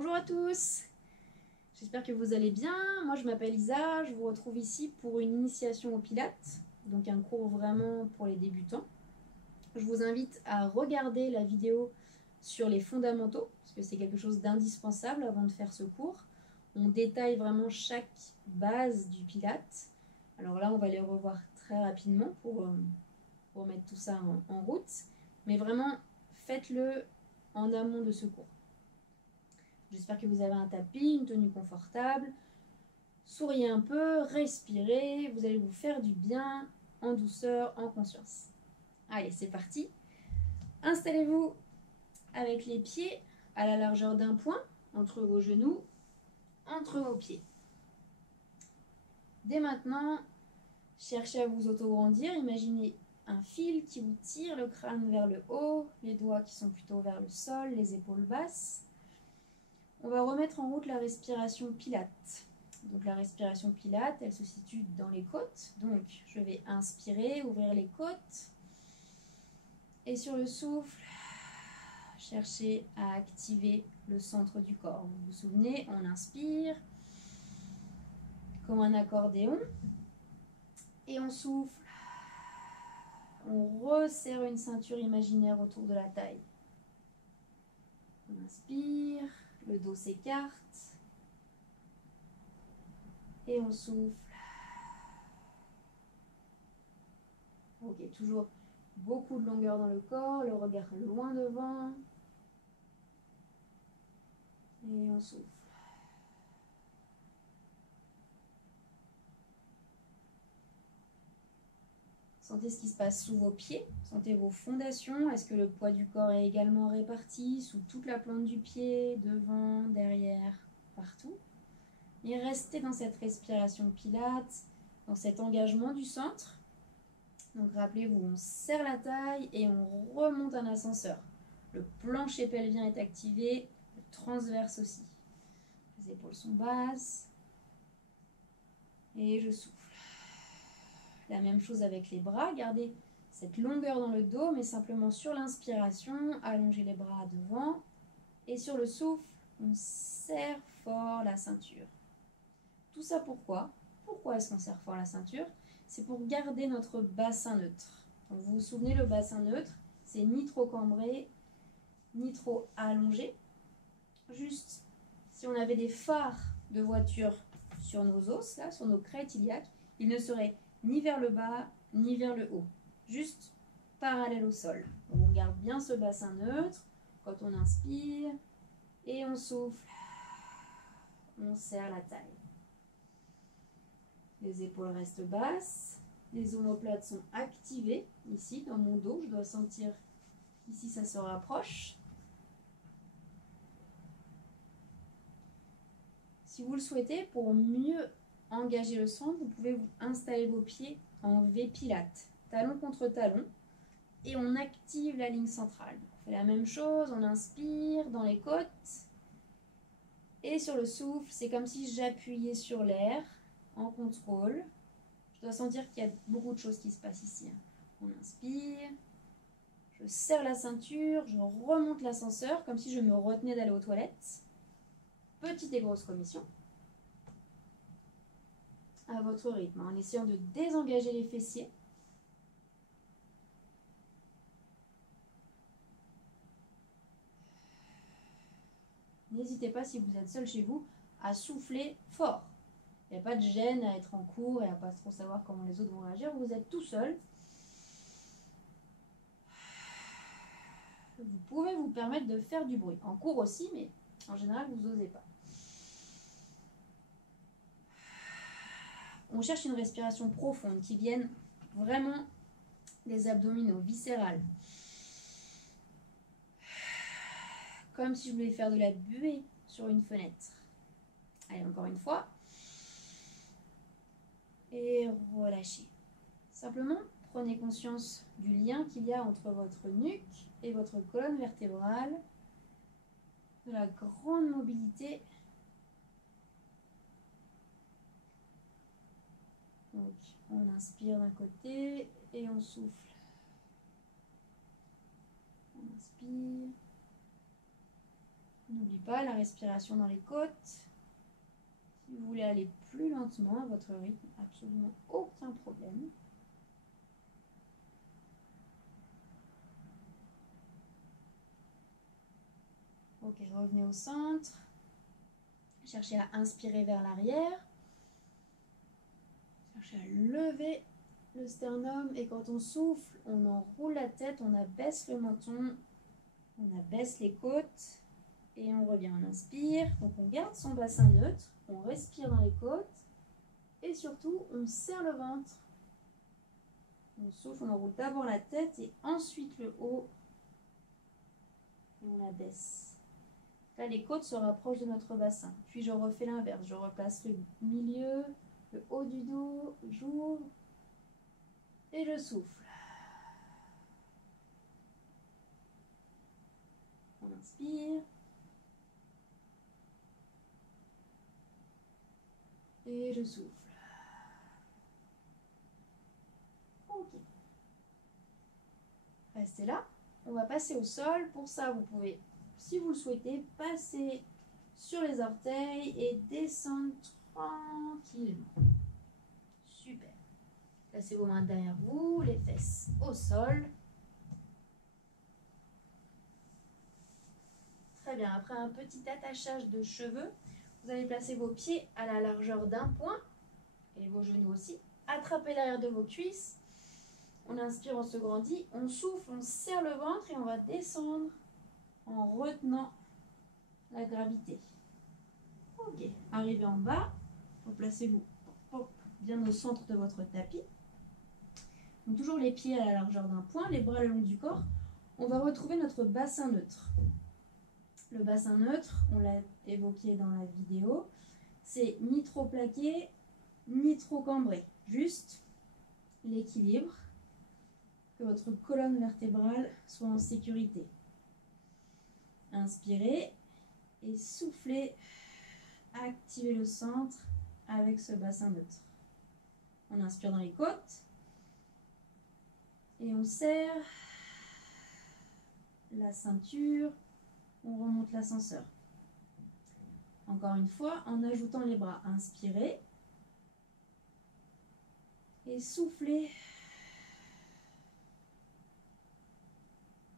Bonjour à tous, j'espère que vous allez bien. Moi je m'appelle Isa, je vous retrouve ici pour une initiation au Pilates, donc un cours vraiment pour les débutants. Je vous invite à regarder la vidéo sur les fondamentaux, parce que c'est quelque chose d'indispensable avant de faire ce cours. On détaille vraiment chaque base du Pilates. Alors là on va les revoir très rapidement pour mettre tout ça en route, mais vraiment faites-le en amont de ce cours. J'espère que vous avez un tapis, une tenue confortable. Souriez un peu, respirez, vous allez vous faire du bien en douceur, en conscience. Allez, c'est parti. Installez-vous avec les pieds à la largeur d'un point, entre vos genoux, entre vos pieds. Dès maintenant, cherchez à vous auto-grandir. Imaginez un fil qui vous tire le crâne vers le haut, les doigts qui sont plutôt vers le sol, les épaules basses. On va remettre en route la respiration Pilates. Donc la respiration Pilates, elle se situe dans les côtes. Donc je vais inspirer, ouvrir les côtes. Et sur le souffle, chercher à activer le centre du corps. Vous vous souvenez, on inspire comme un accordéon. Et on souffle. On resserre une ceinture imaginaire autour de la taille. On inspire, le dos s'écarte. Et on souffle. Ok, toujours beaucoup de longueur dans le corps, le regard loin devant. Et on souffle. Sentez ce qui se passe sous vos pieds. Sentez vos fondations. Est-ce que le poids du corps est également réparti sous toute la plante du pied, devant, derrière, partout? Et restez dans cette respiration Pilates, dans cet engagement du centre. Donc rappelez-vous, on serre la taille et on remonte un ascenseur. Le plancher pelvien est activé, le transverse aussi. Les épaules sont basses. Et je souffle. La même chose avec les bras. Gardez cette longueur dans le dos, mais simplement sur l'inspiration, allongez les bras devant. Et sur le souffle, on serre fort la ceinture. Tout ça pourquoi? Pourquoi est-ce qu'on serre fort la ceinture? C'est pour garder notre bassin neutre. Donc vous vous souvenez, le bassin neutre, c'est ni trop cambré, ni trop allongé. Juste, si on avait des phares de voiture sur nos os, là, sur nos crêtes iliaques, ils ne seraient ni vers le bas, ni vers le haut. Juste parallèle au sol. Donc on garde bien ce bassin neutre quand on inspire et on souffle. On serre la taille. Les épaules restent basses. Les omoplates sont activées. Ici, dans mon dos, je dois sentir qu'ici, ça se rapproche. Si vous le souhaitez, pour mieux engager le centre, vous pouvez vous installer vos pieds en V Pilates, talon contre talon, et on active la ligne centrale. On fait la même chose, on inspire dans les côtes, et sur le souffle, c'est comme si j'appuyais sur l'air en contrôle. Je dois sentir qu'il y a beaucoup de choses qui se passent ici. On inspire, je serre la ceinture, je remonte l'ascenseur comme si je me retenais d'aller aux toilettes. Petite et grosse commission. À votre rythme, en essayant de désengager les fessiers. N'hésitez pas, si vous êtes seul chez vous, à souffler fort. Il n'y a pas de gêne à être en cours et à pas trop savoir comment les autres vont réagir. Vous êtes tout seul. Vous pouvez vous permettre de faire du bruit. En cours aussi, mais en général, vous n'osez pas. On cherche une respiration profonde qui vienne vraiment des abdominaux, viscérales. Comme si je voulais faire de la buée sur une fenêtre. Allez, encore une fois. Et relâchez. Simplement, prenez conscience du lien qu'il y a entre votre nuque et votre colonne vertébrale, de la grande mobilité. Donc, on inspire d'un côté et on souffle. On inspire N'oublie pas la respiration dans les côtes. Si vous voulez aller plus lentement à votre rythme, absolument aucun problème. Ok, revenez au centre. Cherchez à inspirer vers l'arrière. Cherchez à lever le sternum et quand on souffle, on enroule la tête, on abaisse le menton, on abaisse les côtes et on revient. On inspire, donc on garde son bassin neutre, on respire dans les côtes et surtout on serre le ventre. On souffle, on enroule d'abord la tête et ensuite le haut et on abaisse. Là, les côtes se rapprochent de notre bassin. Puis je refais l'inverse, je replace le milieu, le haut du dos, j'ouvre et je souffle. On inspire. Et je souffle. Ok. Restez là. On va passer au sol. Pour ça, vous pouvez, si vous le souhaitez, passer sur les orteils et descendre tranquillement. Super. Placez vos mains derrière vous, les fesses au sol. Très bien. Après un petit attachage de cheveux, vous allez placer vos pieds à la largeur d'un point et vos genoux aussi. Attrapez l'arrière de vos cuisses. On inspire, on se grandit. On souffle, on serre le ventre et on va descendre en retenant la gravité. Ok. Arrivez en bas. Replacez-vous bien au centre de votre tapis. Donc toujours les pieds à la largeur d'un point, les bras le long du corps. On va retrouver notre bassin neutre. Le bassin neutre, on l'a évoqué dans la vidéo, c'est ni trop plaqué, ni trop cambré. Juste l'équilibre, que votre colonne vertébrale soit en sécurité. Inspirez et soufflez, activez le centre avec ce bassin neutre. On inspire dans les côtes et on serre la ceinture, on remonte l'ascenseur. Encore une fois, en ajoutant les bras, inspirez et soufflez.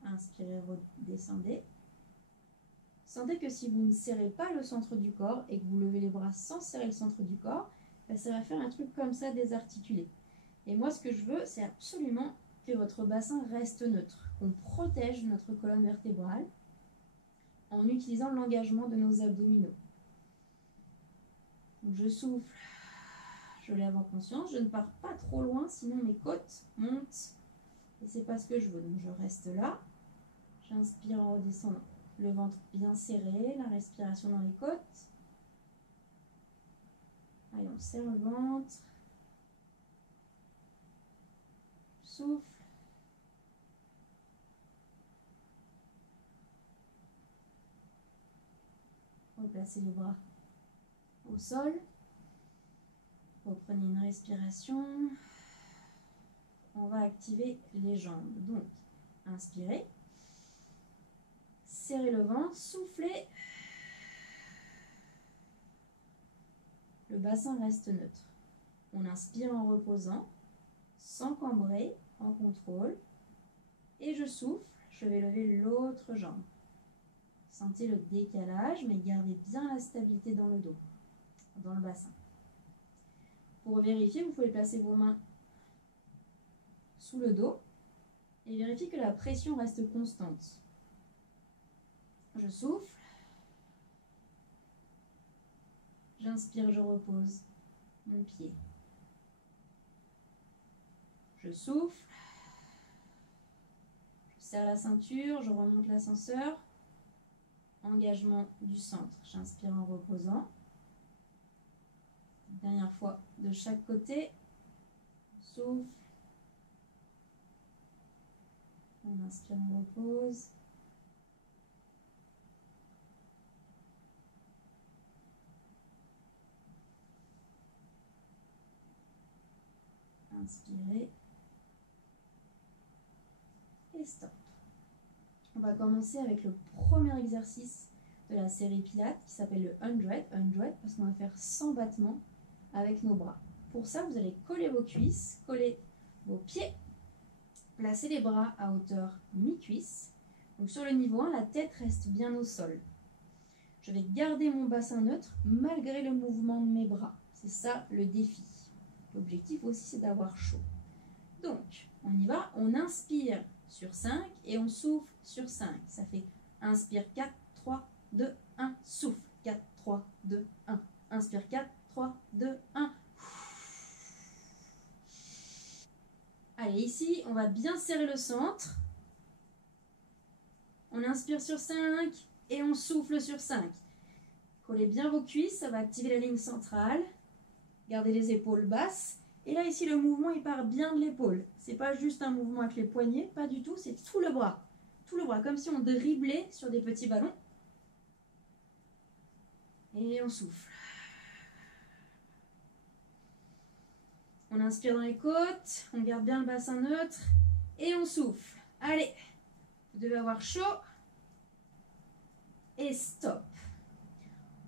Inspirez, redescendez. Sentez que si vous ne serrez pas le centre du corps et que vous levez les bras sans serrer le centre du corps, ça va faire un truc comme ça désarticulé. Et moi, ce que je veux, c'est absolument que votre bassin reste neutre, qu'on protège notre colonne vertébrale en utilisant l'engagement de nos abdominaux. Donc je souffle, je lève en conscience, je ne pars pas trop loin, sinon mes côtes montent et c'est pas ce que je veux. Donc je reste là, j'inspire en redescendant. Le ventre bien serré, la respiration dans les côtes. Allez, on serre le ventre. Souffle. Replacez les bras au sol. Reprenez une respiration. On va activer les jambes. Donc, inspirez. Serrez le ventre, soufflez. Le bassin reste neutre. On inspire en reposant, sans cambrer, en contrôle. Et je souffle, je vais lever l'autre jambe. Sentez le décalage, mais gardez bien la stabilité dans le dos, dans le bassin. Pour vérifier, vous pouvez placer vos mains sous le dos et vérifier que la pression reste constante. Je souffle. J'inspire, je repose mon pied. Je souffle. Je serre la ceinture, je remonte l'ascenseur. Engagement du centre. J'inspire en reposant. Dernière fois de chaque côté. Souffle. On inspire, on repose. Inspirez. Et stop. On va commencer avec le premier exercice de la série Pilates qui s'appelle le 100, parce qu'on va faire 100 battements avec nos bras. Pour ça, vous allez coller vos cuisses, coller vos pieds, placer les bras à hauteur mi-cuisse. Donc sur le niveau 1, la tête reste bien au sol. Je vais garder mon bassin neutre malgré le mouvement de mes bras. C'est ça le défi. L'objectif aussi, c'est d'avoir chaud. Donc, on y va. On inspire sur 5 et on souffle sur 5. Ça fait inspire 4, 3, 2, 1, souffle. 4, 3, 2, 1. Inspire 4, 3, 2, 1. Allez, ici, on va bien serrer le centre. On inspire sur 5 et on souffle sur 5. Collez bien vos cuisses, ça va activer la ligne centrale. Gardez les épaules basses. Et là, ici, le mouvement, il part bien de l'épaule. C'est pas juste un mouvement avec les poignets, pas du tout, c'est tout le bras. Tout le bras, comme si on driblait sur des petits ballons. Et on souffle. On inspire dans les côtes, on garde bien le bassin neutre et on souffle. Allez, vous devez avoir chaud. Et stop.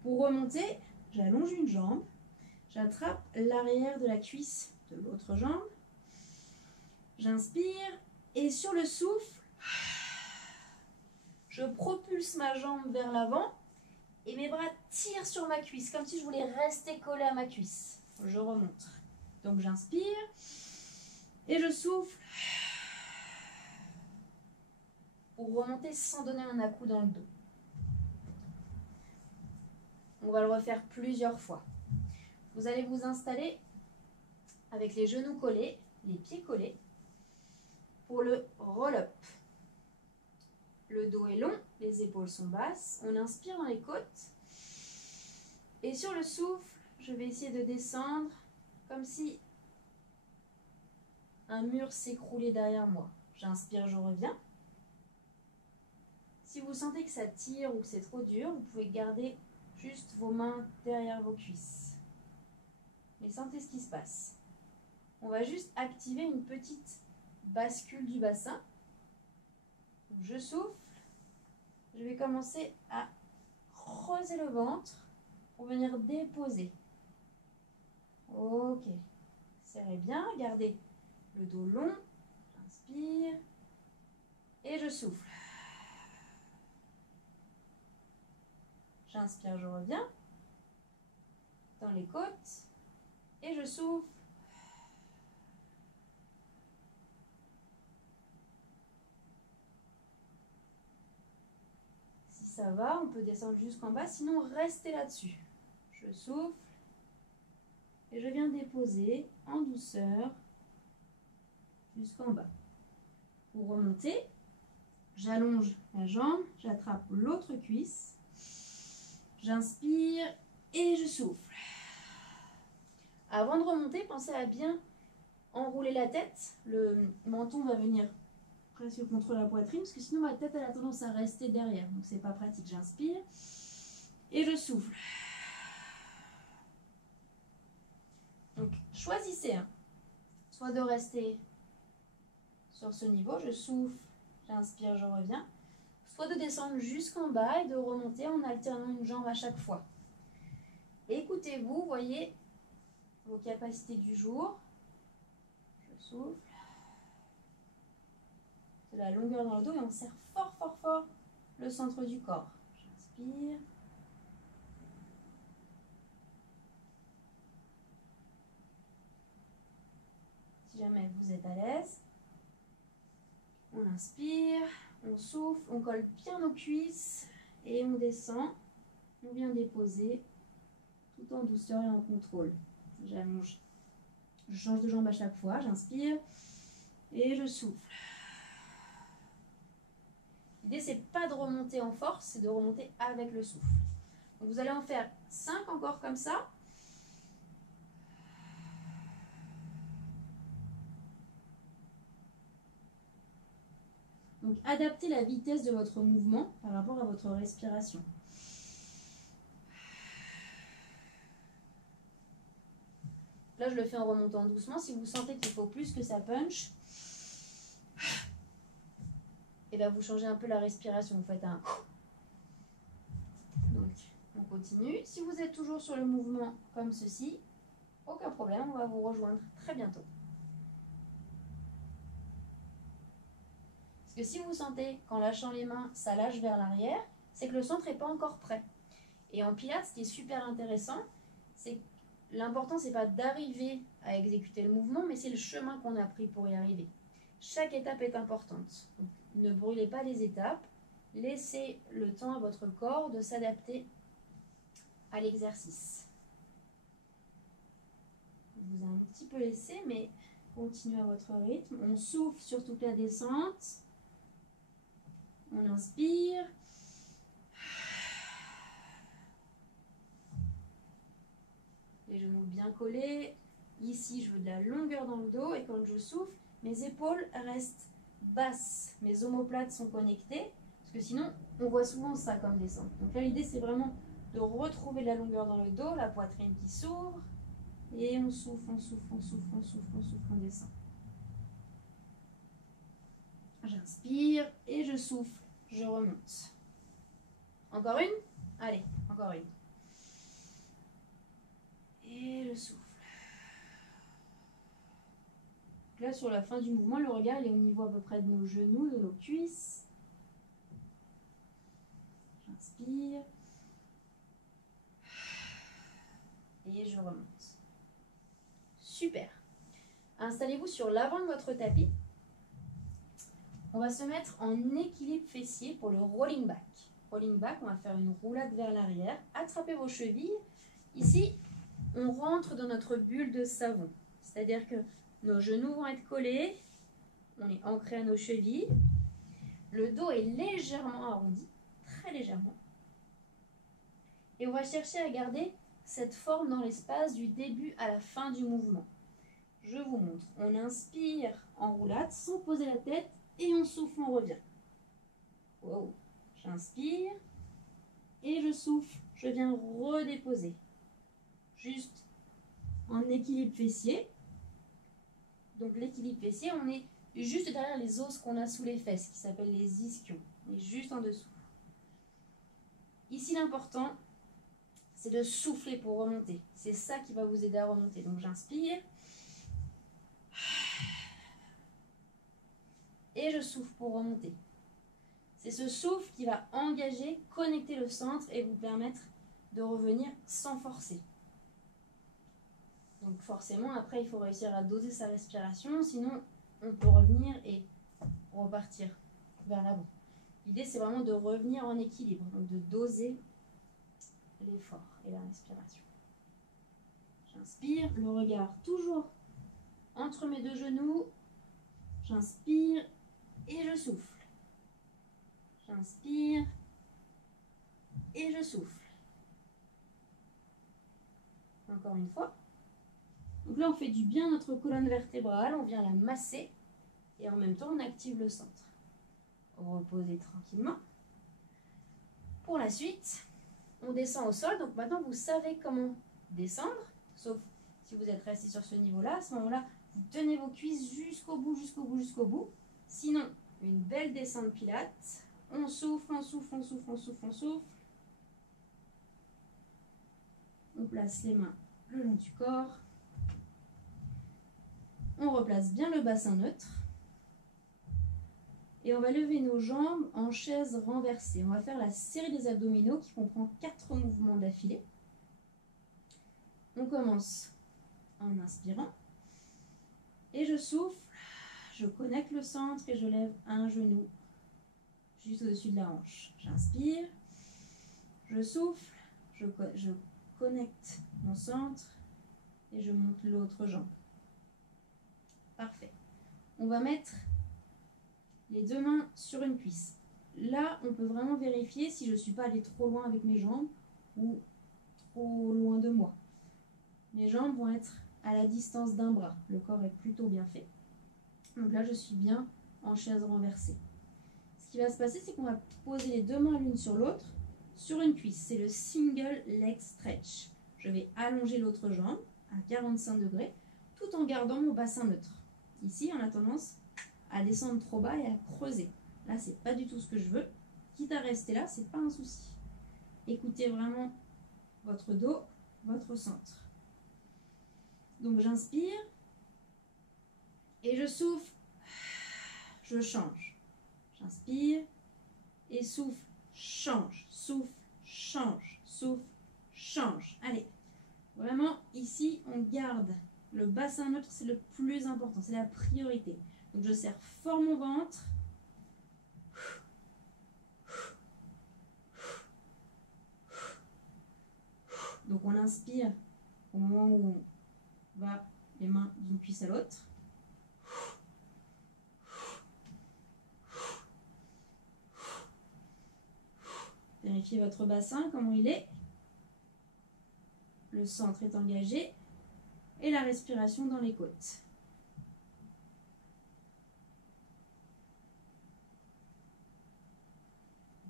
Pour remonter, j'allonge une jambe, j'attrape l'arrière de la cuisse de l'autre jambe, j'inspire et sur le souffle, je propulse ma jambe vers l'avant et mes bras tirent sur ma cuisse, comme si je voulais rester collé à ma cuisse. Je remonte. Donc j'inspire et je souffle pour remonter sans donner un à-coup dans le dos. On va le refaire plusieurs fois. Vous allez vous installer avec les genoux collés, les pieds collés pour le roll-up. Le dos est long, les épaules sont basses. On inspire dans les côtes. Et sur le souffle, je vais essayer de descendre comme si un mur s'écroulait derrière moi. J'inspire, je reviens. Si vous sentez que ça tire ou que c'est trop dur, vous pouvez garder juste vos mains derrière vos cuisses. Mais sentez ce qui se passe. On va juste activer une petite bascule du bassin. Donc je souffle. Je vais commencer à creuser le ventre pour venir déposer. Ok. Serrez bien, gardez le dos long. J'inspire et je souffle. J'inspire, je reviens dans les côtes et je souffle. Si ça va, on peut descendre jusqu'en bas, sinon restez là-dessus. Je souffle et je viens déposer en douceur jusqu'en bas. Pour remonter, j'allonge la jambe, j'attrape l'autre cuisse, j'inspire et je souffle. Avant de remonter, pensez à bien enrouler la tête. Le menton va venir presque contre la poitrine, parce que sinon ma tête elle a tendance à rester derrière, donc c'est pas pratique. J'inspire et je souffle. Donc choisissez, soit de rester sur ce niveau, je souffle, j'inspire, je reviens, soit de descendre jusqu'en bas et de remonter en alternant une jambe à chaque fois. Écoutez-vous, voyez vos capacités du jour. Je souffle. De la longueur dans le dos et on serre fort, fort, fort le centre du corps. J'inspire. Si jamais vous êtes à l'aise, on inspire, on souffle, on colle bien nos cuisses et on descend. On vient déposer tout en douceur et en contrôle. J'allonge. Je change de jambe à chaque fois. J'inspire et je souffle. L'idée, c'est pas de remonter en force, c'est de remonter avec le souffle. Donc, vous allez en faire 5 encore comme ça. Donc, adaptez la vitesse de votre mouvement par rapport à votre respiration. Là, je le fais en remontant doucement. Si vous sentez qu'il faut plus que ça punch, et bien vous changez un peu la respiration. Vous faites un... continue. Si vous êtes toujours sur le mouvement comme ceci, aucun problème, on va vous rejoindre très bientôt. Parce que si vous sentez qu'en lâchant les mains, ça lâche vers l'arrière, c'est que le centre n'est pas encore prêt. Et en pilates, ce qui est super intéressant, c'est que l'important, c'est pas d'arriver à exécuter le mouvement, mais c'est le chemin qu'on a pris pour y arriver. Chaque étape est importante. Donc, ne brûlez pas les étapes. Laissez le temps à votre corps de s'adapter à l'exercice. Je vous ai un petit peu laissé, mais continuez à votre rythme. On souffle sur toute la descente. On inspire. Les genoux bien collés. Ici, je veux de la longueur dans le dos. Et quand je souffle, mes épaules restent basses. Mes omoplates sont connectées. Parce que sinon, on voit souvent ça comme descente. Donc là, l'idée, c'est vraiment de retrouver de la longueur dans le dos, la poitrine qui s'ouvre. Et on souffle, on souffle, on souffle, on souffle, on souffle, on descend. J'inspire et je souffle. Je remonte. Encore une? Allez, encore une. Et je souffle. Donc là, sur la fin du mouvement, le regard il est au niveau à peu près de nos genoux, de nos cuisses. J'inspire. Et je remonte. Super. Installez-vous sur l'avant de votre tapis. On va se mettre en équilibre fessier pour le rolling back. Rolling back, on va faire une roulade vers l'arrière. Attrapez vos chevilles. Ici, on rentre dans notre bulle de savon. C'est-à-dire que nos genoux vont être collés. On est ancré à nos chevilles. Le dos est légèrement arrondi, très légèrement. Et on va chercher à garder cette forme dans l'espace du début à la fin du mouvement. Je vous montre. On inspire en roulade sans poser la tête et on souffle, on revient. Wow. J'inspire et je souffle. Je viens redéposer. Juste en équilibre fessier. Donc l'équilibre fessier, on est juste derrière les os qu'on a sous les fesses, qui s'appellent les ischions. On est juste en dessous. Ici, l'important, c'est de souffler pour remonter. C'est ça qui va vous aider à remonter. Donc j'inspire. Et je souffle pour remonter. C'est ce souffle qui va engager, connecter le centre et vous permettre de revenir sans forcer. Donc forcément, après, il faut réussir à doser sa respiration. Sinon, on peut revenir et repartir vers l'avant. L'idée, c'est vraiment de revenir en équilibre. Donc de doser l'effort et la respiration. J'inspire, le regard toujours entre mes deux genoux. J'inspire et je souffle. J'inspire et je souffle. Encore une fois. Donc là, on fait du bien à notre colonne vertébrale, on vient la masser et en même temps, on active le centre. Reposez tranquillement. Pour la suite, on descend au sol. Donc maintenant, vous savez comment descendre, sauf si vous êtes resté sur ce niveau-là. À ce moment-là, vous tenez vos cuisses jusqu'au bout, jusqu'au bout, jusqu'au bout. Sinon, une belle descente pilates. On souffle, on souffle, on souffle, on souffle, on souffle. On place les mains le long du corps. On replace bien le bassin neutre. Et on va lever nos jambes en chaise renversée. On va faire la série des abdominaux qui comprend 4 mouvements d'affilée. On commence en inspirant. Et je souffle. Je connecte le centre et je lève un genou juste au-dessus de la hanche. J'inspire. Je souffle. Je connecte mon centre et je monte l'autre jambe. Parfait. On va mettre les deux mains sur une cuisse. Là, on peut vraiment vérifier si je ne suis pas allée trop loin avec mes jambes ou trop loin de moi. Mes jambes vont être à la distance d'un bras. Le corps est plutôt bien fait. Donc là, je suis bien en chaise renversée. Ce qui va se passer, c'est qu'on va poser les deux mains l'une sur l'autre sur une cuisse. C'est le single leg stretch. Je vais allonger l'autre jambe à 45 degrés tout en gardant mon bassin neutre. Ici, on a tendance à descendre trop bas et à creuser. Là, c'est pas du tout ce que je veux. Quitte à rester là, c'est pas un souci. Écoutez vraiment votre dos, votre centre. Donc j'inspire et je souffle, je change. J'inspire et souffle, change, souffle, change, souffle, change. Allez, vraiment ici on garde le bassin neutre, c'est le plus important, c'est la priorité. Donc je serre fort mon ventre. Donc on inspire au moment où on va les mains d'une cuisse à l'autre. Vérifiez votre bassin, comment il est. Le centre est engagé et la respiration dans les côtes.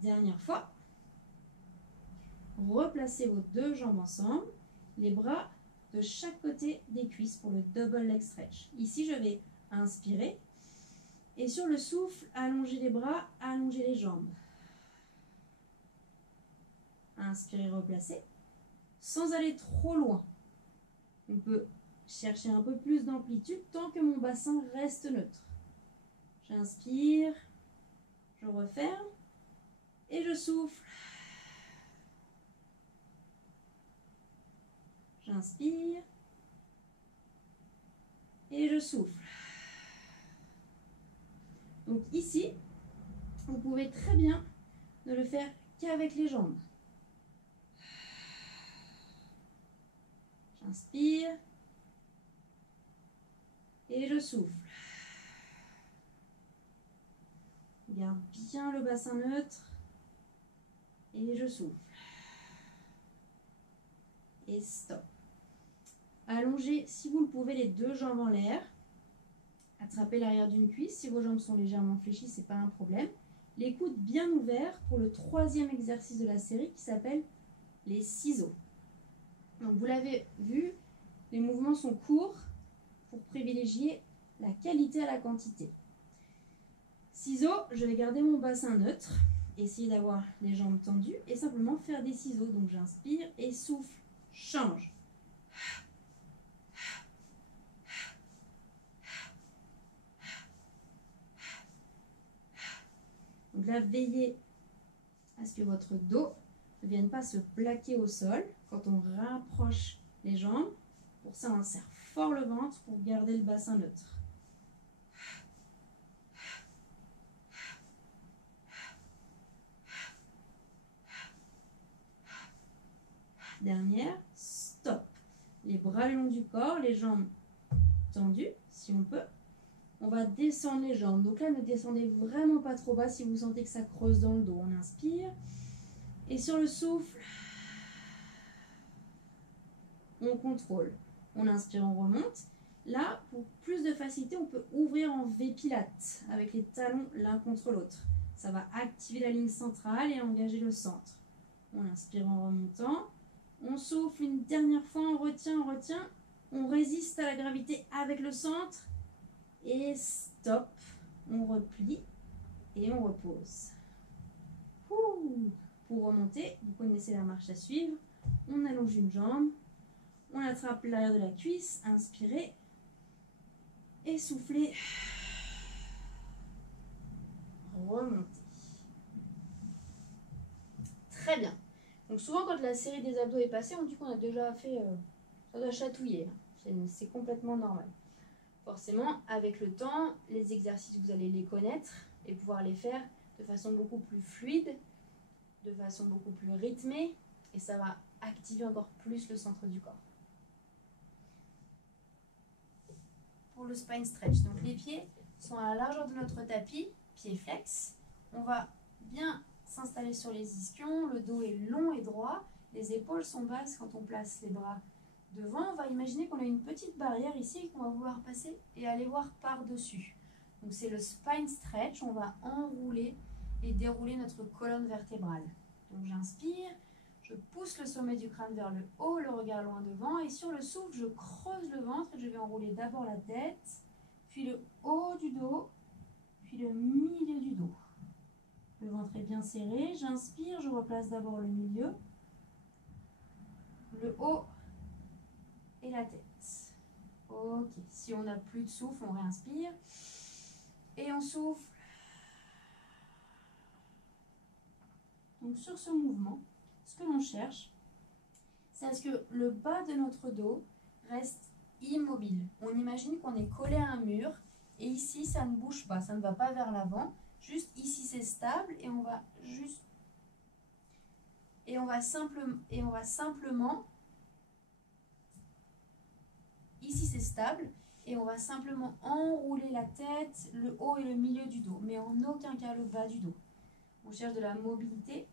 Dernière fois. Replacez vos deux jambes ensemble, les bras de chaque côté des cuisses pour le double leg stretch. Ici, je vais inspirer et sur le souffle, allonger les bras, allonger les jambes. Inspirez, replacez, sans aller trop loin. On peut chercher un peu plus d'amplitude tant que mon bassin reste neutre. J'inspire, je referme et je souffle. J'inspire et je souffle. Donc ici, vous pouvez très bien ne le faire qu'avec les jambes. J'inspire et je souffle. Garde bien le bassin neutre et je souffle. Et stop. Allongez, si vous le pouvez, les deux jambes en l'air. Attrapez l'arrière d'une cuisse. Si vos jambes sont légèrement fléchies, ce n'est pas un problème. Les coudes bien ouverts pour le troisième exercice de la série qui s'appelle les ciseaux. Donc vous l'avez vu, les mouvements sont courts pour privilégier la qualité à la quantité. Ciseaux, je vais garder mon bassin neutre, essayer d'avoir les jambes tendues et simplement faire des ciseaux. Donc j'inspire et souffle, change. Donc là, veillez à ce que votre dos ne vienne pas se plaquer au sol quand on rapproche les jambes. Pour ça, on serre fort le ventre pour garder le bassin neutre. Dernière, stop. Les bras le long du corps, les jambes tendues, si on peut. On va descendre les jambes. Donc là, ne descendez vraiment pas trop bas si vous sentez que ça creuse dans le dos. On inspire. Et sur le souffle, on contrôle. On inspire, on remonte. Là, pour plus de facilité, on peut ouvrir en V-Pilates avec les talons l'un contre l'autre. Ça va activer la ligne centrale et engager le centre. On inspire en remontant. On souffle une dernière fois, on retient, on résiste à la gravité avec le centre et stop, on replie et on repose. Pour remonter, vous connaissez la marche à suivre, on allonge une jambe, on attrape l'arrière de la cuisse, inspirez et soufflez, remontez. Très bien. Donc souvent quand la série des abdos est passée, on dit qu'on a déjà fait, ça doit chatouiller. C'est complètement normal. Forcément, avec le temps, les exercices, vous allez les connaître et pouvoir les faire de façon beaucoup plus fluide, de façon beaucoup plus rythmée, et ça va activer encore plus le centre du corps. Pour le spine stretch, donc les pieds sont à la largeur de notre tapis, pieds flex. On va bien s'installer sur les ischions, le dos est long et droit, les épaules sont basses quand on place les bras devant. On va imaginer qu'on a une petite barrière ici et qu'on va vouloir passer et aller voir par-dessus. Donc c'est le spine stretch, on va enrouler et dérouler notre colonne vertébrale. Donc j'inspire, je pousse le sommet du crâne vers le haut, le regard loin devant, et sur le souffle, je creuse le ventre et je vais enrouler d'abord la tête, puis le haut du dos, puis le milieu du dos. Le ventre est bien serré, j'inspire, je replace d'abord le milieu. le haut et la tête. Ok, si on n'a plus de souffle, on réinspire. Et on souffle. Donc sur ce mouvement, ce que l'on cherche, c'est à ce que le bas de notre dos reste immobile. On imagine qu'on est collé à un mur et ici ça ne bouge pas, ça ne va pas vers l'avant. Juste ici c'est stable et on va simplement ici c'est stable et on va simplement enrouler la tête, le haut et le milieu du dos, mais en aucun cas le bas du dos. On cherche de la mobilité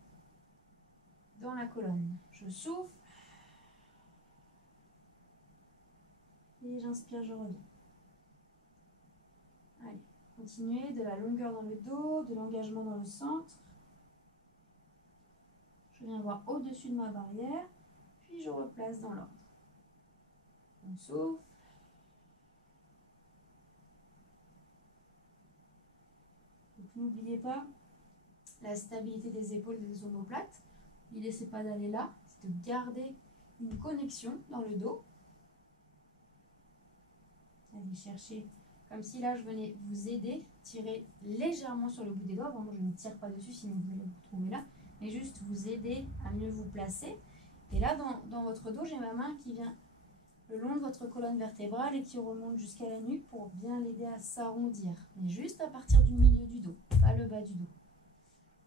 dans la colonne. Je souffle. Et j'inspire, je reviens. Allez, continuez, de la longueur dans le dos, de l'engagement dans le centre. Je viens voir au-dessus de ma barrière, puis je replace dans l'ordre. On souffle. Donc n'oubliez pas la stabilité des épaules et des omoplates. L'idée, c'est pas d'aller là, c'est de garder une connexion dans le dos. Allez chercher, comme si là je venais vous aider, tirer légèrement sur le bout des doigts. Vraiment, je ne tire pas dessus, sinon vous allez vous retrouver là. Mais juste vous aider à mieux vous placer. Et là, dans votre dos, j'ai ma main qui vient le long de votre colonne vertébrale et qui remonte jusqu'à la nuque pour bien l'aider à s'arrondir. Mais juste à partir du milieu du dos, pas le bas du dos.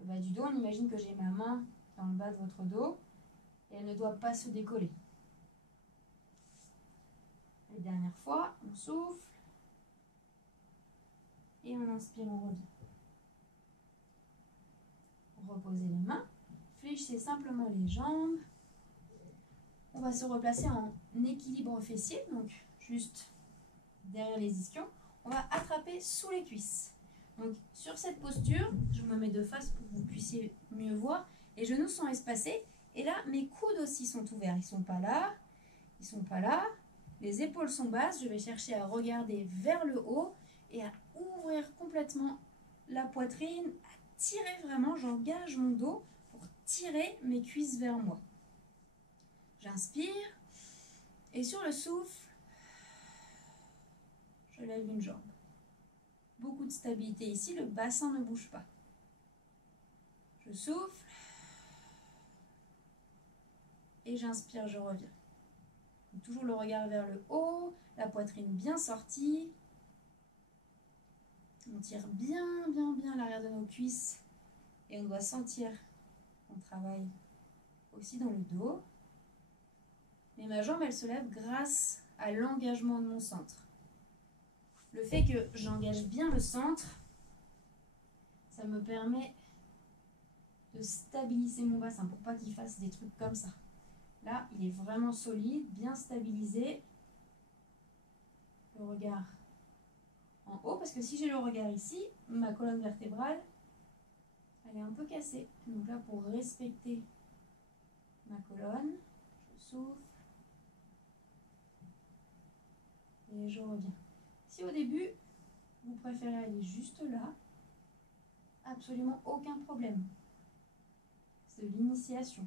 Le bas du dos, on imagine que j'ai ma main dans le bas de votre dos et elle ne doit pas se décoller. La dernière fois, on souffle et on inspire, on revient. Reposez les mains, fléchissez simplement les jambes. On va se replacer en équilibre fessier, donc juste derrière les ischions. On va attraper sous les cuisses. Donc sur cette posture, je me mets de face pour que vous puissiez mieux voir. Les genoux sont espacés et là mes coudes aussi sont ouverts. Ils ne sont pas là, ils ne sont pas là. Les épaules sont basses. Je vais chercher à regarder vers le haut et à ouvrir complètement la poitrine, à tirer vraiment. J'engage mon dos pour tirer mes cuisses vers moi. J'inspire et sur le souffle, je lève une jambe. Beaucoup de stabilité ici, le bassin ne bouge pas. Je souffle et j'inspire, je reviens. Donc, toujours le regard vers le haut, la poitrine bien sortie. On tire bien l'arrière de nos cuisses et on doit sentir qu'on travaille aussi dans le dos. Mais ma jambe, elle se lève grâce à l'engagement de mon centre. Le fait que j'engage bien le centre, ça me permet de stabiliser mon bassin pour pas qu'il fasse des trucs comme ça. Là, il est vraiment solide, bien stabilisé. Le regard en haut, parce que si j'ai le regard ici, ma colonne vertébrale, elle est un peu cassée. Donc là, pour respecter ma colonne, je souffle et je reviens. Si au début, vous préférez aller juste là, absolument aucun problème. C'est de l'initiation.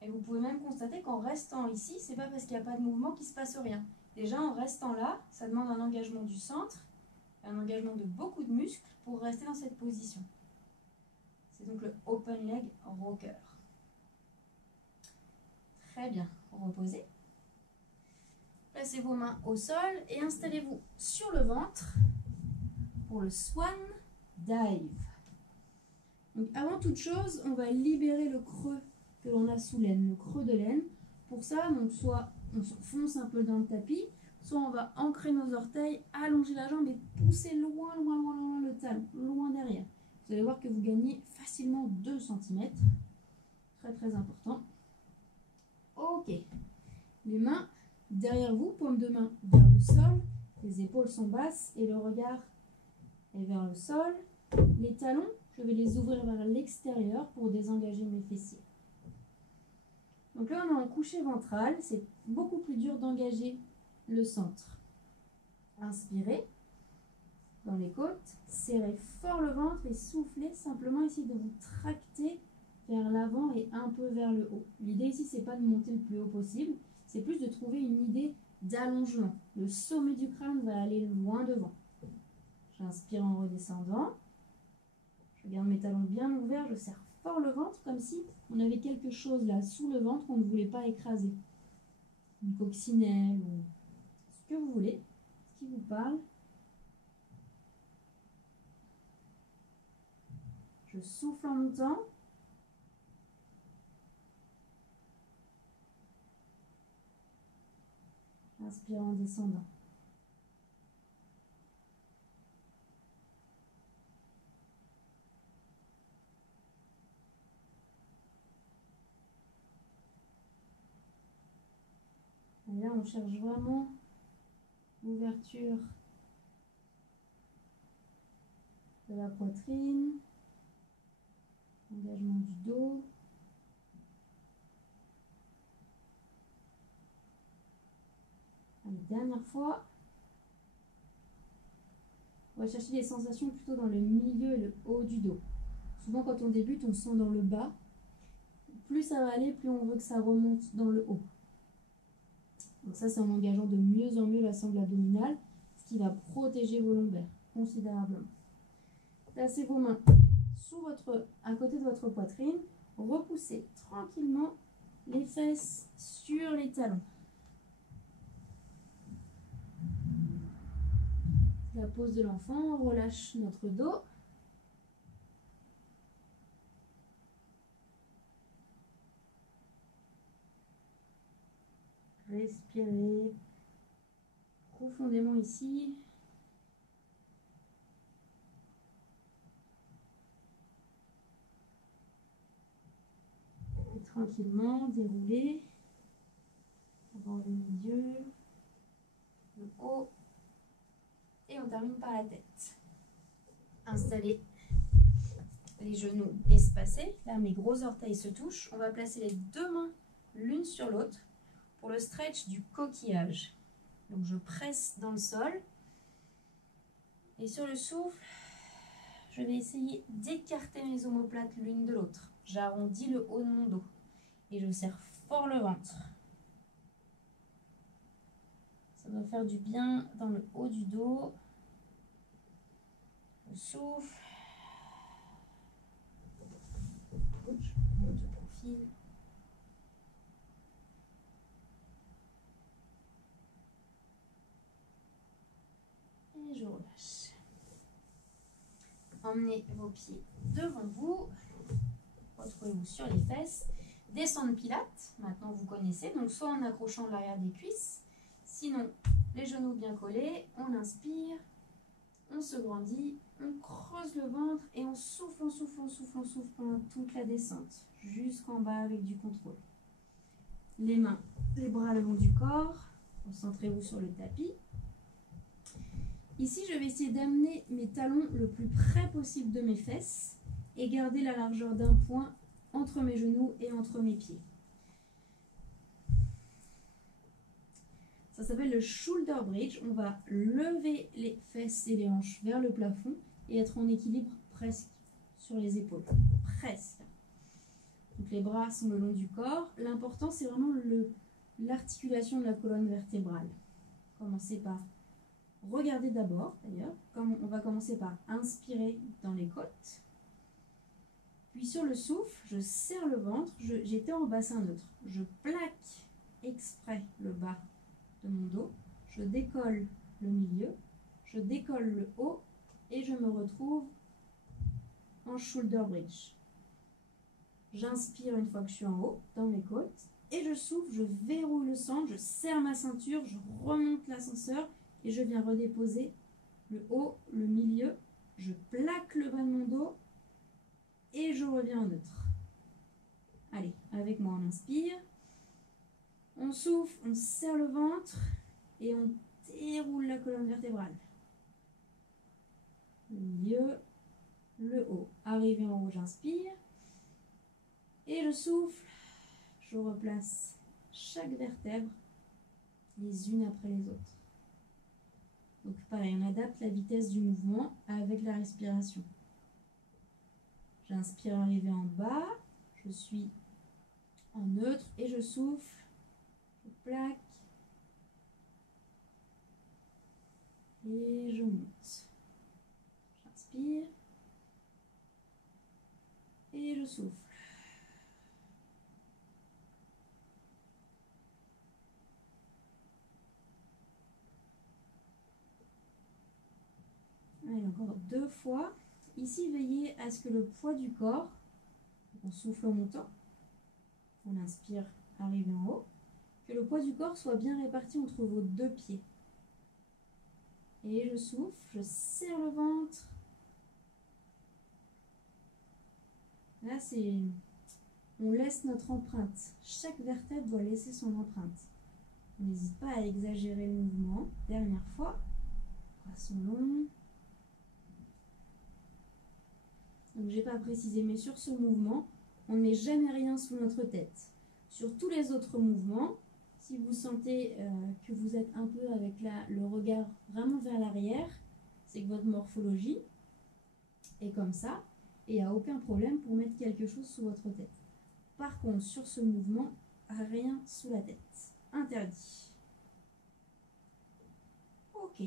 Et vous pouvez même constater qu'en restant ici, c'est pas parce qu'il n'y a pas de mouvement qu'il ne se passe rien. Déjà, en restant là, ça demande un engagement du centre, un engagement de beaucoup de muscles pour rester dans cette position. C'est donc le open leg rocker. Très bien, reposez. Placez vos mains au sol et installez-vous sur le ventre pour le swan dive. Donc avant toute chose, on va libérer le creux que l'on a sous l'aine, le creux de l'aine. Pour ça, donc soit on s'enfonce un peu dans le tapis, soit on va ancrer nos orteils, allonger la jambe et pousser loin le talon, loin derrière. Vous allez voir que vous gagnez facilement 2 cm. Très important. Ok. Les mains derrière vous, paume de main vers le sol. Les épaules sont basses et le regard est vers le sol. Les talons, je vais les ouvrir vers l'extérieur pour désengager mes fessiers. Donc là, on est en coucher ventral. C'est beaucoup plus dur d'engager le centre. Inspirez dans les côtes. Serrez fort le ventre et soufflez. Simplement, essayez de vous tracter vers l'avant et un peu vers le haut. L'idée ici, c'est pas de monter le plus haut possible, c'est plus de trouver une idée d'allongement. Le sommet du crâne va aller loin devant. J'inspire en redescendant. Je garde mes talons bien ouverts, je serre fort le ventre comme si on avait quelque chose là sous le ventre qu'on ne voulait pas écraser. Une coccinelle ou ce que vous voulez, ce qui vous parle. Je souffle en montant. Inspire en descendant. Et là, on cherche vraiment l'ouverture de la poitrine, engagement du dos. Allez, dernière fois. On va chercher des sensations plutôt dans le milieu et le haut du dos. Souvent, quand on débute, on sent dans le bas. Plus ça va aller, plus on veut que ça remonte dans le haut. Donc ça, c'est en engageant de mieux en mieux la sangle abdominale, ce qui va protéger vos lombaires considérablement. Placez vos mains à côté de votre poitrine. Repoussez tranquillement les fesses sur les talons. La pose de l'enfant, on relâche notre dos. Respirez profondément ici. Et tranquillement, déroulez. Avant le milieu, le haut. Et on termine par la tête. Installez les genoux espacés. Là, mes gros orteils se touchent. On va placer les deux mains l'une sur l'autre pour le stretch du coquillage. Donc, je presse dans le sol. Et sur le souffle, je vais essayer d'écarter mes omoplates l'une de l'autre. J'arrondis le haut de mon dos. Et je serre fort le ventre. Ça doit faire du bien dans le haut du dos. Je souffle. Je monte de profil. Et je relâche. Emmenez vos pieds devant vous. Retrouvez-vous sur les fesses. Descendre pilates. Maintenant, vous connaissez. Donc, soit en accrochant l'arrière des cuisses. Sinon, les genoux bien collés. On inspire. On se grandit. On creuse le ventre. Et on souffle, on souffle, on souffle, on souffle pendant toute la descente. Jusqu'en bas avec du contrôle. Les mains, les bras le long du corps. Concentrez-vous sur le tapis. Ici, je vais essayer d'amener mes talons le plus près possible de mes fesses et garder la largeur d'un point entre mes genoux et entre mes pieds. Ça s'appelle le shoulder bridge. On va lever les fesses et les hanches vers le plafond et être en équilibre presque sur les épaules. Presque. Donc les bras sont le long du corps. L'important, c'est vraiment l'articulation de la colonne vertébrale. Commencez par regarder d'abord, d'ailleurs. On va commencer par inspirer dans les côtes. Puis sur le souffle, je serre le ventre. J'étais en bassin neutre. Je plaque exprès le bas de mon dos. Je décolle le milieu. Je décolle le haut. Et je me retrouve en shoulder bridge. J'inspire une fois que je suis en haut, dans mes côtes. Et je souffle, je verrouille le centre, je serre ma ceinture, je remonte l'ascenseur et je viens redéposer le haut, le milieu. Je plaque le bas de mon dos et je reviens en neutre. Allez, avec moi, on inspire. On souffle, on serre le ventre et on déroule la colonne vertébrale. Le milieu, le haut. Arrivé en haut, j'inspire. Et je souffle. Je replace chaque vertèbre les unes après les autres. Donc pareil, on adapte la vitesse du mouvement avec la respiration. J'inspire, arrivé en bas. Je suis en neutre et je souffle. Je plaque. Et je monte. J'inspire. Et je souffle. Allez, encore 2 fois. Ici, veillez à ce que le poids du corps, on souffle en montant, on inspire, arrive en haut, que le poids du corps soit bien réparti entre vos 2 pieds. Et je souffle, je serre le ventre. Là, on laisse notre empreinte. Chaque vertèbre doit laisser son empreinte. On n'hésite pas à exagérer le mouvement. Dernière fois, bras sont longs. Donc, j'ai pas précisé, mais sur ce mouvement, on ne met jamais rien sous notre tête. Sur tous les autres mouvements, si vous sentez que vous êtes un peu avec le regard vraiment vers l'arrière, c'est que votre morphologie est comme ça et il n'y a aucun problème pour mettre quelque chose sous votre tête. Par contre, sur ce mouvement, rien sous la tête. Interdit. Ok.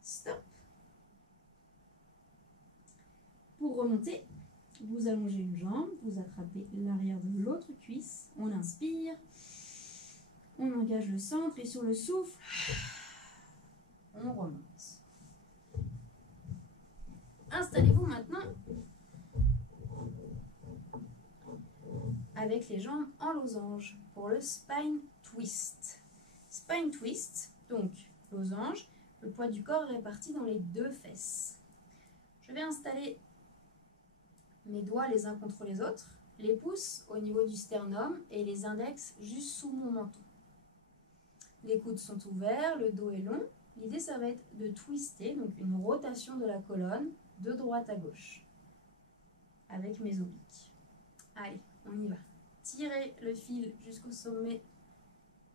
Stop. Pour remonter, vous allongez une jambe, vous attrapez l'arrière de l'autre cuisse, on inspire, on engage le centre et sur le souffle, on remonte. Installez-vous maintenant avec les jambes en losange pour le spine twist. Spine twist, donc losange, le poids du corps réparti dans les 2 fesses. Je vais installer mes doigts les uns contre les autres, les pouces au niveau du sternum et les index juste sous mon menton. Les coudes sont ouverts, le dos est long. L'idée, ça va être de twister, donc une rotation de la colonne de droite à gauche avec mes obliques. Allez, on y va. Tirez le fil jusqu'au sommet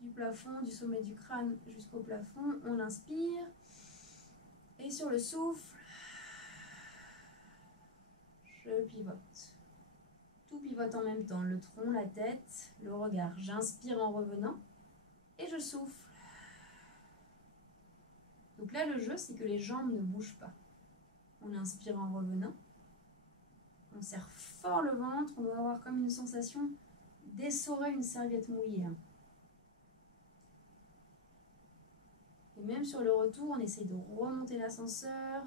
du plafond, du sommet du crâne jusqu'au plafond. On inspire et sur le souffle, je pivote. Tout pivote en même temps, le tronc, la tête, le regard. J'inspire en revenant et je souffle. Donc là, le jeu, c'est que les jambes ne bougent pas. On inspire en revenant. On serre fort le ventre. On doit avoir comme une sensation d'essorer une serviette mouillée. Et même sur le retour, on essaye de remonter l'ascenseur,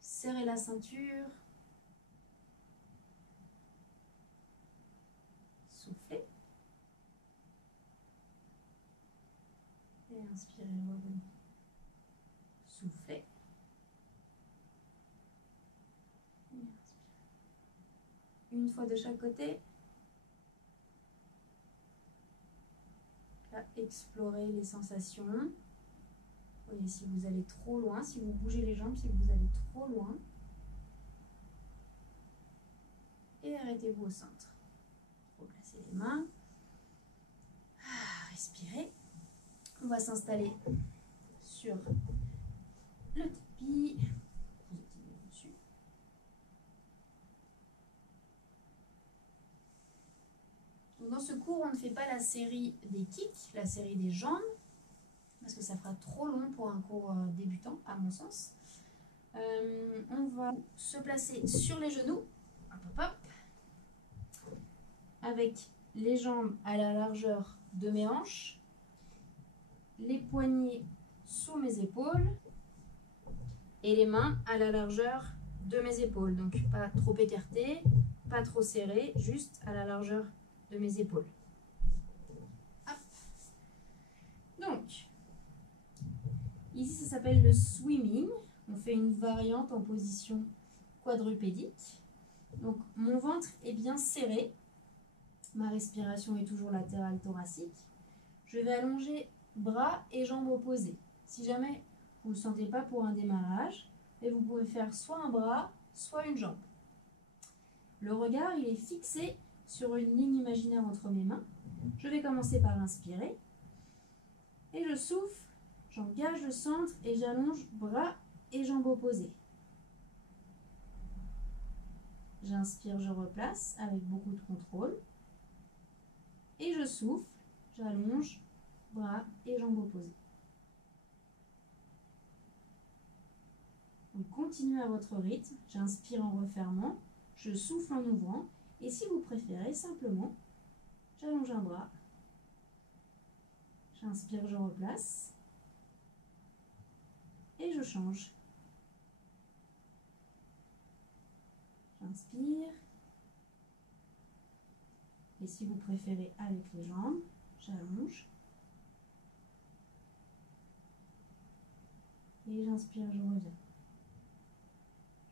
serrer la ceinture. Soufflez. Et inspirez, revenez. Soufflez. Et inspirez. Une fois de chaque côté. Là, explorez les sensations. Voyez si vous allez trop loin. Si vous bougez les jambes, c'est que vous allez trop loin. Et arrêtez-vous au centre. Replacez les mains. Respirez. On va s'installer sur le tapis. Vous étirez dessus. Donc dans ce cours, on ne fait pas la série des kicks, la série des jambes, parce que ça fera trop long pour un cours débutant, à mon sens. On va se placer sur les genoux. Hop, hop, hop. Avec les jambes à la largeur de mes hanches, les poignets sous mes épaules et les mains à la largeur de mes épaules. Donc pas trop écartées, pas trop serrées, juste à la largeur de mes épaules. Hop. Donc, ici ça s'appelle le swimming. On fait une variante en position quadrupédique. Donc mon ventre est bien serré. Ma respiration est toujours latérale thoracique. Je vais allonger bras et jambes opposés. Si jamais vous ne le sentez pas pour un démarrage, et vous pouvez faire soit un bras, soit une jambe. Le regard, il est fixé sur une ligne imaginaire entre mes mains. Je vais commencer par inspirer. Et je souffle, j'engage le centre et j'allonge bras et jambes opposés. J'inspire, je replace avec beaucoup de contrôle. Et je souffle, j'allonge, bras et jambes opposées. Donc continuez à votre rythme. J'inspire en refermant, je souffle en ouvrant. Et si vous préférez, simplement, j'allonge un bras. J'inspire, je replace. Et je change. J'inspire. Et si vous préférez avec les jambes, j'allonge. Et j'inspire, je reviens.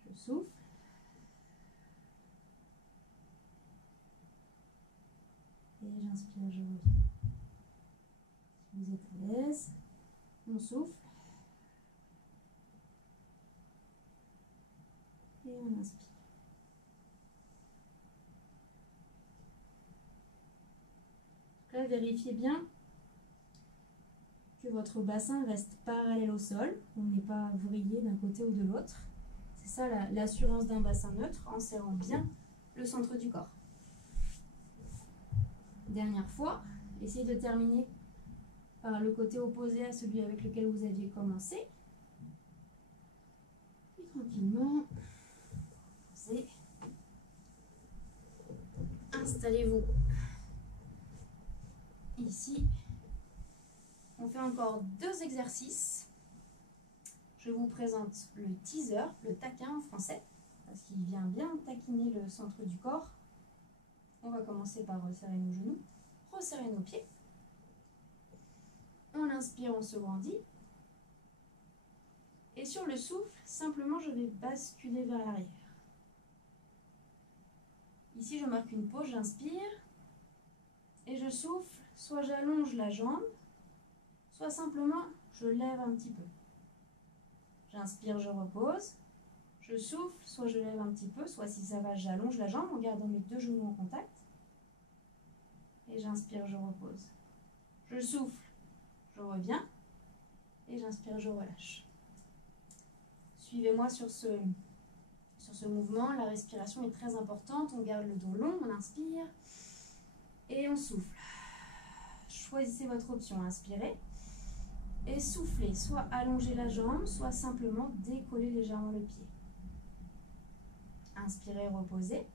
Je souffle. Et j'inspire, je reviens. Si vous êtes à l'aise, on souffle. Et on inspire. Là, vérifiez bien que votre bassin reste parallèle au sol. On n'est pas vrillé d'un côté ou de l'autre. C'est ça l'assurance d'un bassin neutre en serrant bien le centre du corps. Dernière fois, essayez de terminer par le côté opposé à celui avec lequel vous aviez commencé. Et tranquillement, posez. Installez-vous ici. On fait encore 2 exercices. Je vous présente le teaser, le taquin en français, parce qu'il vient bien taquiner le centre du corps. On va commencer par resserrer nos genoux, resserrer nos pieds. On inspire, on se grandit. Et sur le souffle, simplement, je vais basculer vers l'arrière. Ici, je marque une pause, j'inspire. Et je souffle, soit j'allonge la jambe, soit simplement, je lève un petit peu. J'inspire, je repose. Je souffle, soit je lève un petit peu, soit si ça va, j'allonge la jambe en gardant mes 2 genoux en contact. Et j'inspire, je repose. Je souffle, je reviens. Et j'inspire, je relâche. Suivez-moi sur ce mouvement. La respiration est très importante. On garde le dos long, on inspire. Et on souffle. Choisissez votre option, inspirez. Et soufflez, soit allonger la jambe, soit simplement décoller légèrement le pied. Inspirez, reposez.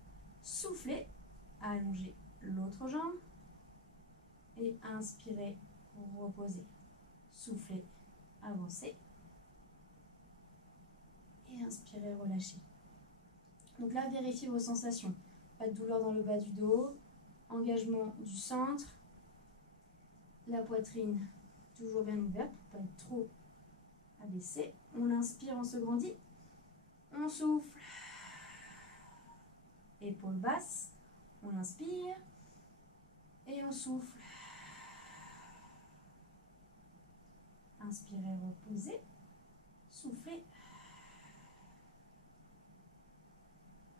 Soufflez, allongez l'autre jambe. Et inspirez, reposez. Soufflez, avancez. Et inspirez, relâchez. Donc là, vérifiez vos sensations. Pas de douleur dans le bas du dos. Engagement du centre. La poitrine toujours bien ouverte pour ne pas être trop abaissée. On inspire, on se grandit. On souffle. Épaules basses. On inspire. Et on souffle. Inspirez, reposez. Soufflez.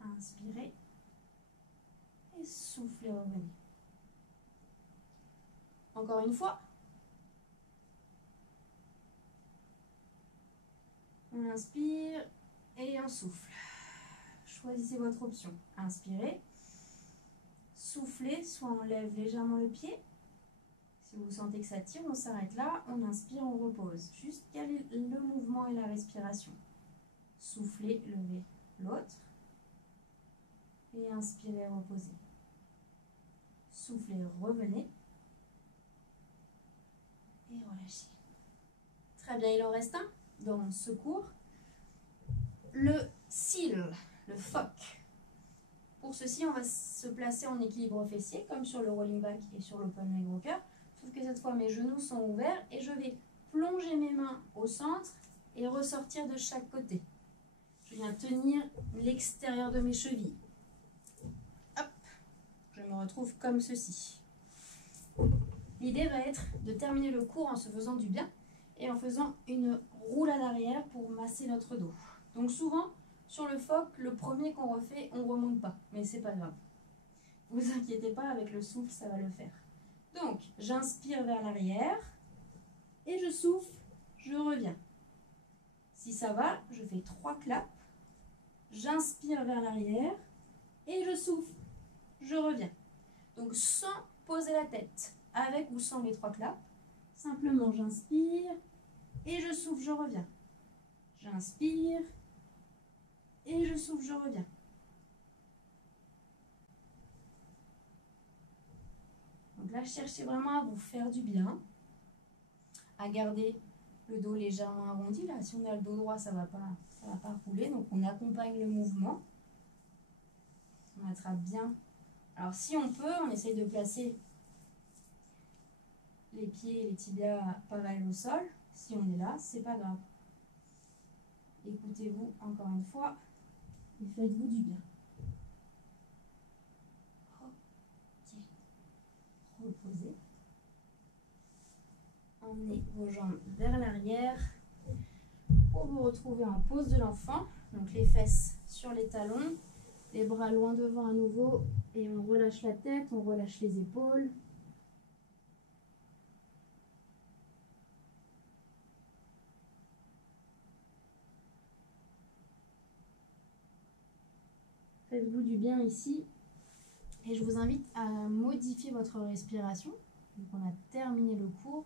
Inspirez. Et soufflez, revenez. Encore une fois. On inspire et on souffle. Choisissez votre option. Inspirez. Soufflez, soit on lève légèrement le pied. Si vous sentez que ça tire, on s'arrête là. On inspire, on repose. Juste caler le mouvement et la respiration. Soufflez, levez l'autre. Et inspirez, reposez. Soufflez, revenez. Et relâchez. Très bien, il en reste un dans ce cours. Le seal, le phoque. Pour ceci, on va se placer en équilibre fessier, comme sur le rolling back et sur l'open leg rocker. Sauf que cette fois, mes genoux sont ouverts et je vais plonger mes mains au centre et ressortir de chaque côté. Je viens tenir l'extérieur de mes chevilles. Hop, je me retrouve comme ceci. L'idée va être de terminer le cours en se faisant du bien et en faisant une roulade arrière pour masser notre dos. Donc souvent, sur le phoque, le premier qu'on refait, on ne remonte pas, mais c'est pas grave. Vous inquiétez pas, avec le souffle, ça va le faire. Donc, j'inspire vers l'arrière et je souffle, je reviens. Si ça va, je fais 3 claps. J'inspire vers l'arrière, et je souffle, je reviens. Donc sans poser la tête, avec ou sans les 3 claps, simplement j'inspire et je souffle, je reviens. J'inspire et je souffle, je reviens. Donc là, cherchez vraiment à vous faire du bien, à garder le dos légèrement arrondi. Là, si on a le dos droit, ça va pas rouler. Donc on accompagne le mouvement. On attrape bien. Alors si on peut, on essaye de placer les pieds et les tibias parallèles au sol. Si on est là, c'est pas grave. Écoutez-vous encore une fois et faites-vous du bien. Ok. Reposez. Emmenez vos jambes vers l'arrière pour vous retrouver en pose de l'enfant. Donc les fesses sur les talons, les bras loin devant à nouveau et on relâche la tête, on relâche les épaules. Faites-vous du bien ici. Et je vous invite à modifier votre respiration. Donc on a terminé le cours.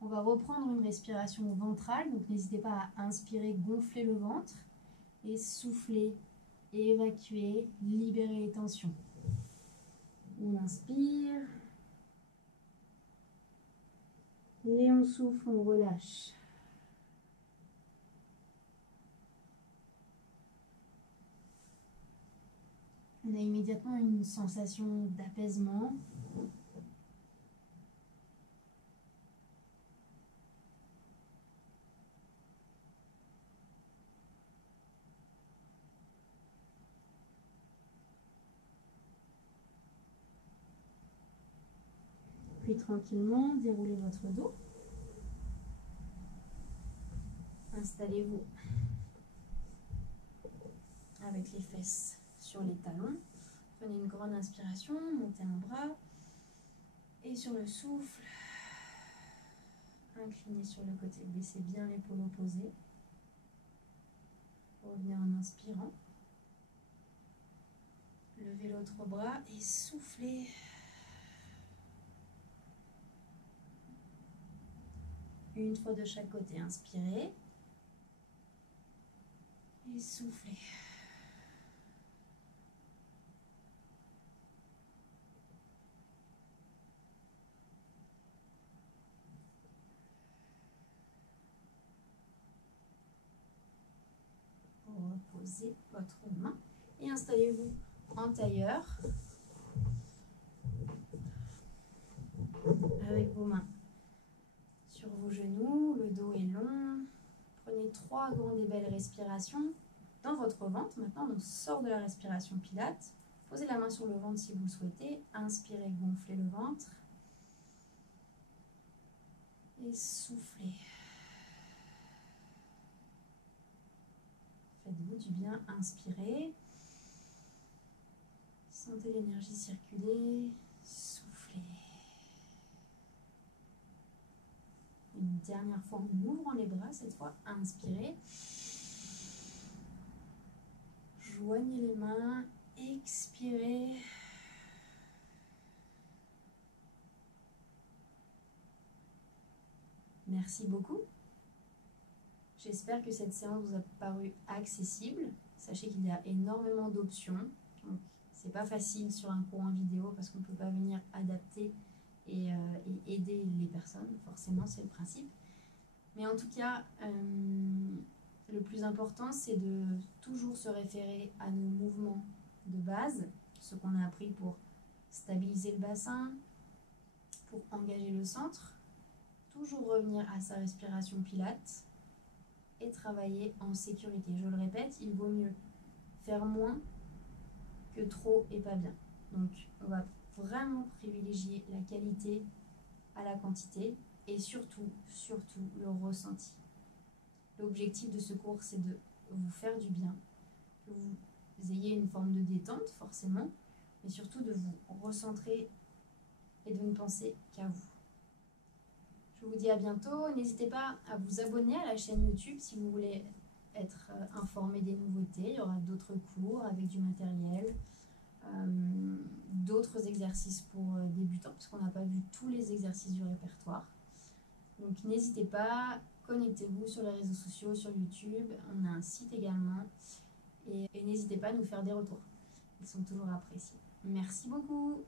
On va reprendre une respiration ventrale. Donc n'hésitez pas à inspirer, gonfler le ventre. Et souffler, évacuer, libérer les tensions. On inspire. Et on souffle, on relâche. On a immédiatement une sensation d'apaisement. Puis tranquillement, déroulez votre dos. Installez-vous avec les fesses sur les talons. Prenez une grande inspiration, montez un bras. Et sur le souffle, inclinez sur le côté. Baissez bien l'épaule opposée. Revenez en inspirant. Levez l'autre bras et soufflez. Une fois de chaque côté, inspirez. Et soufflez. Reposez votre main et installez-vous en tailleur avec vos mains sur vos genoux, le dos est long. Prenez 3 grandes et belles respirations dans votre ventre. Maintenant, on sort de la respiration Pilates. Posez la main sur le ventre si vous le souhaitez. Inspirez, gonflez le ventre. Et soufflez. Faites-vous du bien, inspirez. Sentez l'énergie circuler. Soufflez. Une dernière fois en ouvrant les bras, cette fois, inspirez. Joignez les mains, expirez. Merci beaucoup. J'espère que cette séance vous a paru accessible. Sachez qu'il y a énormément d'options. C'est pas facile sur un cours en vidéo parce qu'on ne peut pas venir adapter et aider les personnes. Forcément, c'est le principe. Mais en tout cas, le plus important, c'est de toujours se référer à nos mouvements de base, ce qu'on a appris pour stabiliser le bassin, pour engager le centre. Toujours revenir à sa respiration Pilates et travailler en sécurité. Je le répète, il vaut mieux faire moins que trop et pas bien. Donc, on va vraiment privilégier la qualité à la quantité et surtout le ressenti. L'objectif de ce cours, c'est de vous faire du bien, que vous ayez une forme de détente forcément, mais surtout de vous recentrer et de ne penser qu'à vous. Je vous dis à bientôt. N'hésitez pas à vous abonner à la chaîne YouTube si vous voulez être informé des nouveautés. Il y aura d'autres cours avec du matériel, d'autres exercices pour débutants, parce qu'on n'a pas vu tous les exercices du répertoire. Donc n'hésitez pas, connectez-vous sur les réseaux sociaux, sur YouTube, on a un site également, et n'hésitez pas à nous faire des retours. Ils sont toujours appréciés. Merci beaucoup.